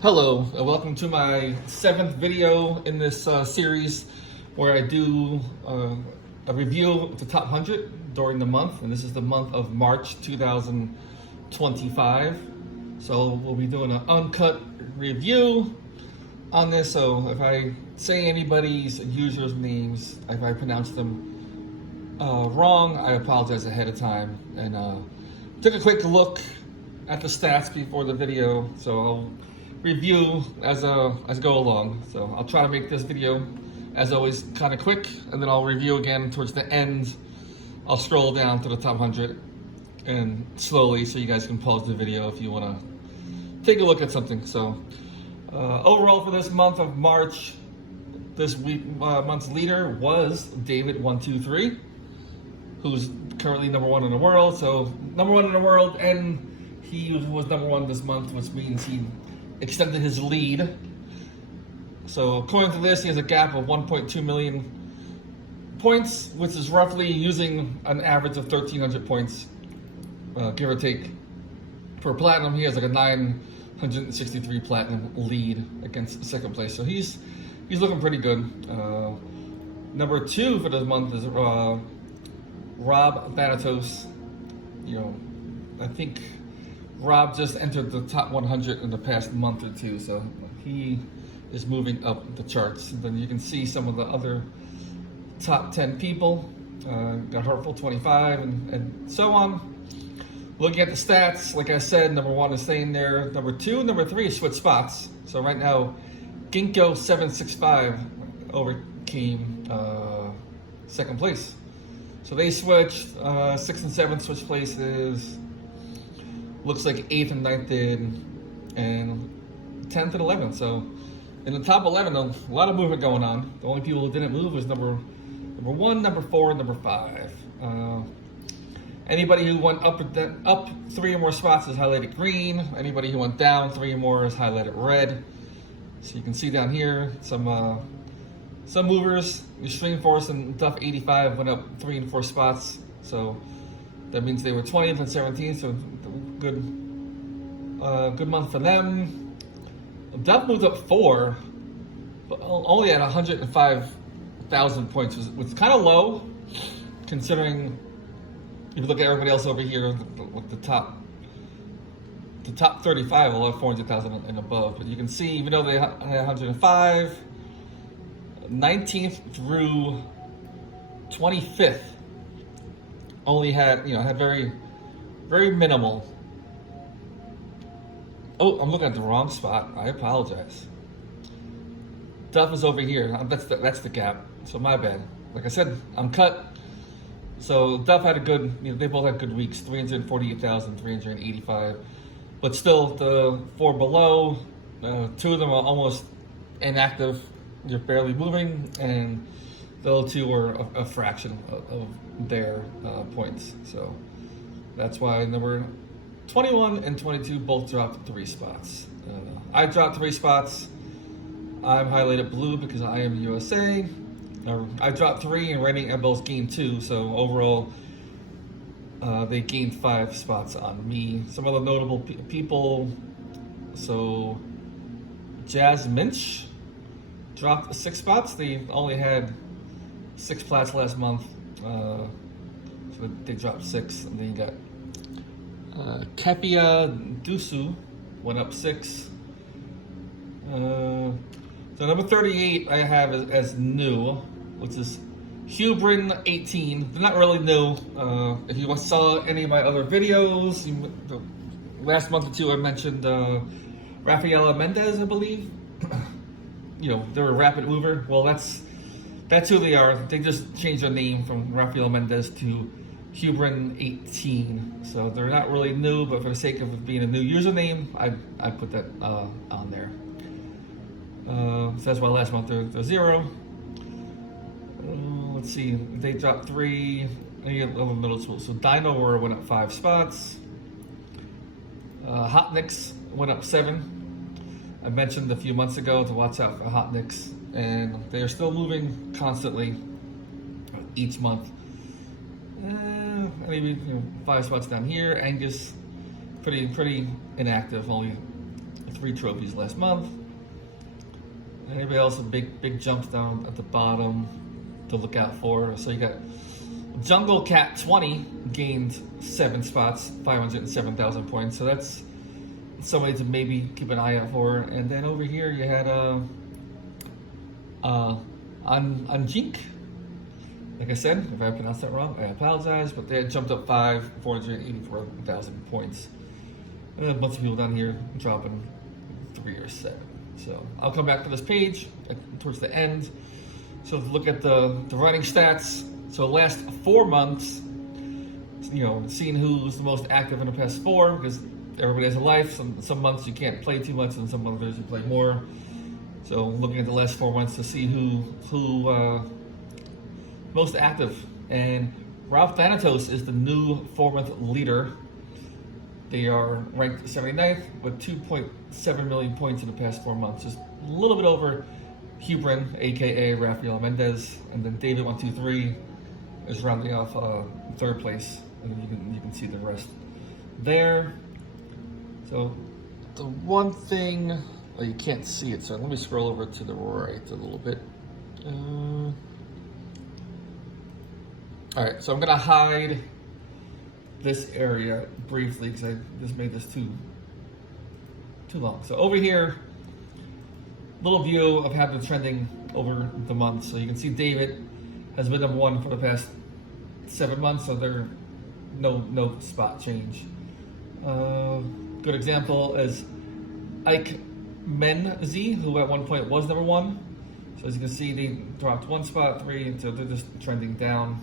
Hello, and welcome to my 7th video in this series where I do a review of the top 100 during the month, and this is the month of March 2025. So we'll be doing an uncut review on this, so if I say anybody's users' names, if I pronounce them wrong, I apologize ahead of time. And took a quick look at the stats before the video, so I'll review as I go along. So I'll try to make this video, as always, kind of quick, and then I'll review again towards the end. I'll scroll down to the top 100 and slowly, so you guys can pause the video if you want to take a look at something. So overall for this month of March, this month's leader was David123, who's currently #1 in the world. So #1 in the world, and he was #1 this month, which means he extended his lead. So according to this, he has a gap of 1.2 million points, which is roughly using an average of 1,300 points, give or take, per platinum. He has like a 963 platinum lead against second place. So he's looking pretty good. #2 for this month is Rob Thanatos. I think Rob just entered the top 100 in the past month or two, so he is moving up the charts. And then you can see some of the other top 10 people. Got Hurtful 25 and so on. Looking at the stats, like I said, #1 is staying there. #2, #3 is switch spots. So right now, Ginkgo 765 overcame second place. So they switched. 6th and 7th switch places. Looks like 8th and 9th did, and 10th and 11th. So in the top 11, a lot of movement going on. The only people who didn't move was number 1, #4, and #5. Anybody who went up 3 or more spots is highlighted green. Anybody who went down 3 or more is highlighted red. So you can see down here some movers. Extreme Force and Duff 85 went up 3 and 4 spots. So that means they were 20th and 17th. So good month for them. Duff moved up 4, but only at 105,000 points, which is kind of low, considering if you look at everybody else over here, the top 35 will have 400,000 and above. But you can see, even though they had 105, 19th through 25th only had very, very minimal. Oh, I'm looking at the wrong spot. I apologize. Duff is over here. That's the gap. So my bad. Like I said, I'm cut. So Duff had a good. They both had good weeks. 348,000, 385. But still, the 4 below, 2 of them are almost inactive. They're barely moving, and the other 2 are a fraction of their points. So that's why number 21 and 22 both dropped 3 spots. I dropped 3 spots. I'm highlighted blue because I am USA. I dropped 3 and Redding and both gained 2. So overall, they gained 5 spots on me. Some other notable people. So Jazz Minch dropped 6 spots. They only had 6 plats last month. So they dropped 6. And then you got Kepia Dusu went up 6. So number 38 I have as new, which is Hubrin 18. They're not really new. If you saw any of my other videos, the last month or 2 I mentioned Rafaela Mendez, I believe. They're a rapid mover. Well, that's who they are. They just changed their name from Rafaela Mendez to Hubrin 18. So they're not really new, but for the sake of being a new username, I put that on there. So that's why last month they're 0. Let's see, they dropped 3. Any other middle school. So Dino War went up 5 spots. Hot Nicks went up 7. I mentioned a few months ago to watch out for Hot Nicks, and they are still moving constantly each month. Maybe 5 spots down here. Angus, pretty inactive, only 3 trophies last month. Anybody else, a big jumps down at the bottom to look out for. So you got Jungle Cat 20 gained 7 spots, 507,000 points. So that's somebody to maybe keep an eye out for. And then over here you had Anjink. Like I said, if I pronounced that wrong, I apologize. But they had jumped up 484,000 points. And a bunch of people down here dropping 3 or 7. So I'll come back to this page towards the end. So look at the running stats. So last 4 months, you know, seeing who's the most active in the past 4, because everybody has a life. Some months you can't play too much, and some months you play more. So looking at the last 4 months to see who most active. And Ralph Thanatos is the new 4-month leader. They are ranked 79th with 2.7 million points in the past 4 months, just a little bit over Hubrin, aka Rafael Mendez, and then David 123 is rounding off 3rd place, and then you can see the rest there. So the one thing, well, you can't see it, so let me scroll over to the right a little bit. All right, so I'm gonna hide this area briefly because I just made this too long. So over here, little view of how they're trending over the months. So you can see David has been #1 for the past 7 months, so there's no spot change. Good example is Ike Menzie, who at one point was #1. So as you can see, they dropped 1 spot, 3, so they're just trending down.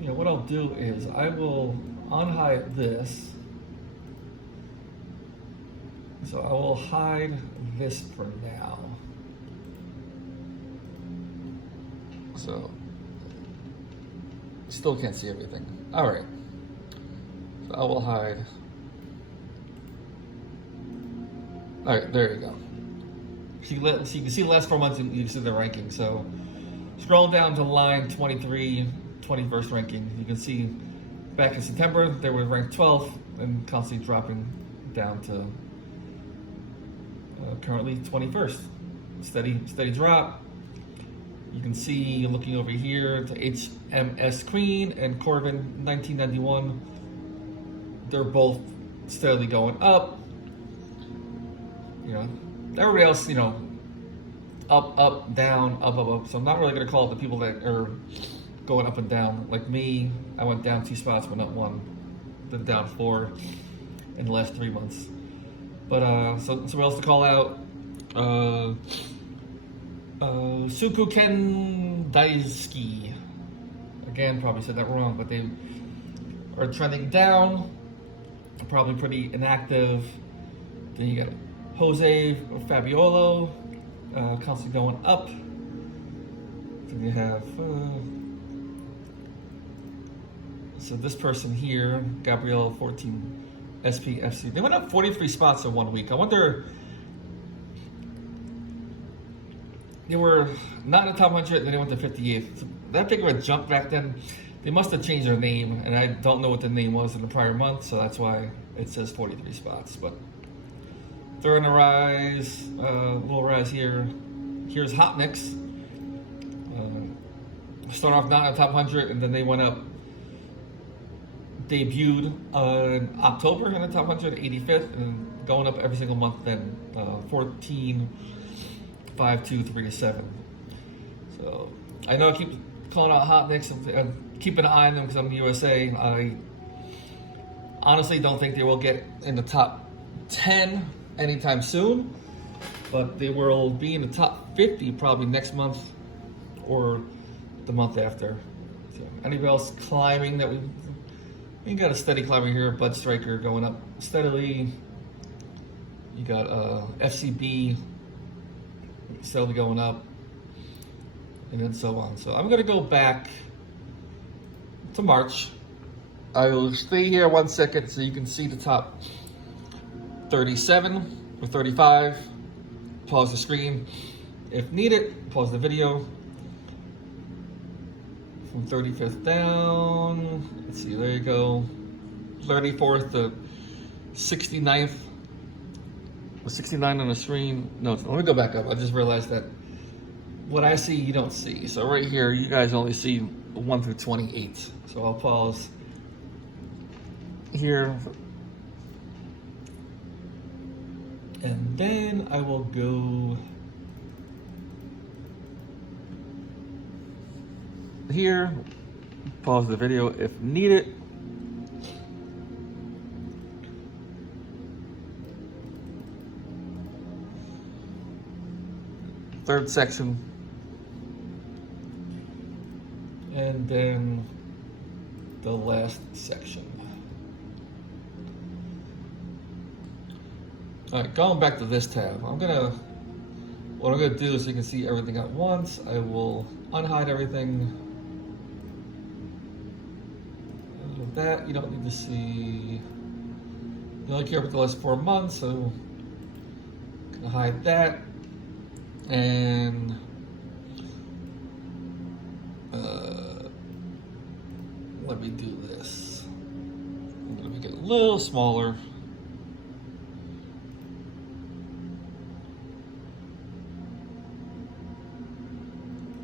You know, what I'll do is I will unhide this. So I will hide this for now. So still can't see everything. All right. So I will hide. All right, there you go. So you can see the last 4 months, you can see the ranking. So scroll down to line 23, 21st ranking. You can see back in September, they were ranked 12th and constantly dropping down to currently 21st. Steady drop. You can see, looking over here, to HMS Queen and Corbin 1991. They're both steadily going up. You know, everybody else, you know, up, down, up. So I'm not really going to call it the people that are going up and down. Like me, I went down 2 spots, but not 1. Then down 4 in the last 3 months. But so what else to call out? Sukuken Daisuke. Again, probably said that wrong, but they are trending down. Probably pretty inactive. Then you got Jose Fabiolo, constantly going up. Then you have so this person here, Gabriel 14 SPFC. They went up 43 spots in 1 week. I wonder, they were not in the top 100, then they went to 58th. So that big of a jump back then. They must have changed their name, and I don't know what the name was in the prior month, so that's why it says 43 spots. But they're in a rise, little rise here. Here's Hotnix. Start off not in the top 100, and then they went up. Debuted in October in the top 100, 85th, and going up every single month then, 14, 5, 2, 3 to 7. So I know I keep calling out Hotnix and keep an eye on them because I'm in the USA. I honestly don't think they will get in the top 10 anytime soon, but they will be in the top 50 probably next month or the month after. So anybody else climbing that we got a steady climber here, Bud Striker going up steadily. You got FCB steadily going up, and then so on. So I'm gonna go back to March. I will stay here 1 second so you can see the top 37 or 35. Pause the screen if needed. Pause the video. From 35th down, let's see, there you go. 34th to 69th 69 on the screen. No, let me go back up. I just realized that what I see, you don't see. So right here, you guys only see 1 through 28. So I'll pause here. And then I will go here, pause the video if needed. Third section. And then the last section. All right, going back to this tab, what I'm gonna do is so you can see everything at once. I will unhide everything. That you don't need to see. You only care about the last 4 months, so I'm gonna hide that. And let me do this. I'm gonna make it a little smaller.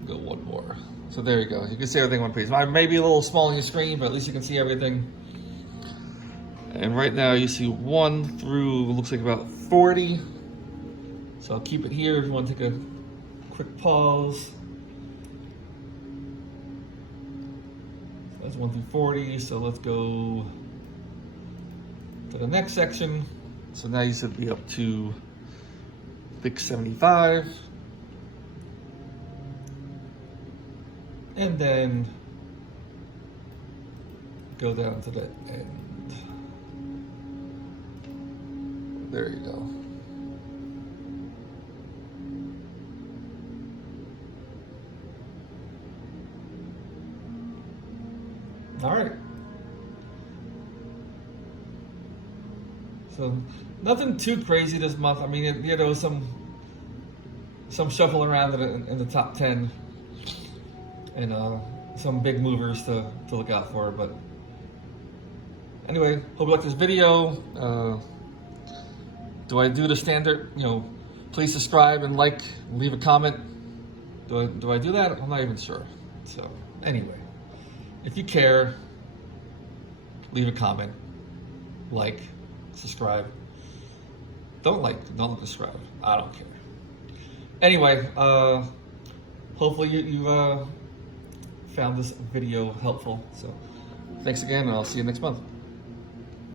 Go one more. So there you go. You can see everything on one page. It may be a little small on your screen, but at least you can see everything. And right now you see 1 through, looks like about 40. So I'll keep it here if you want to take a quick pause. So that's 1 through 40. So let's go to the next section. So now you should be up to, I think, 75. And then go down to the end. There you go. All right. So nothing too crazy this month. I mean, there was some shuffle around in the top 10. And some big movers to look out for. But anyway, hope you like this video. Do I do the standard, please subscribe and like, and leave a comment? Do I do that? I'm not even sure. So anyway, if you care, leave a comment, like, subscribe. Don't subscribe. I don't care. Anyway, hopefully you found this video helpful. So thanks again, and I'll see you next month.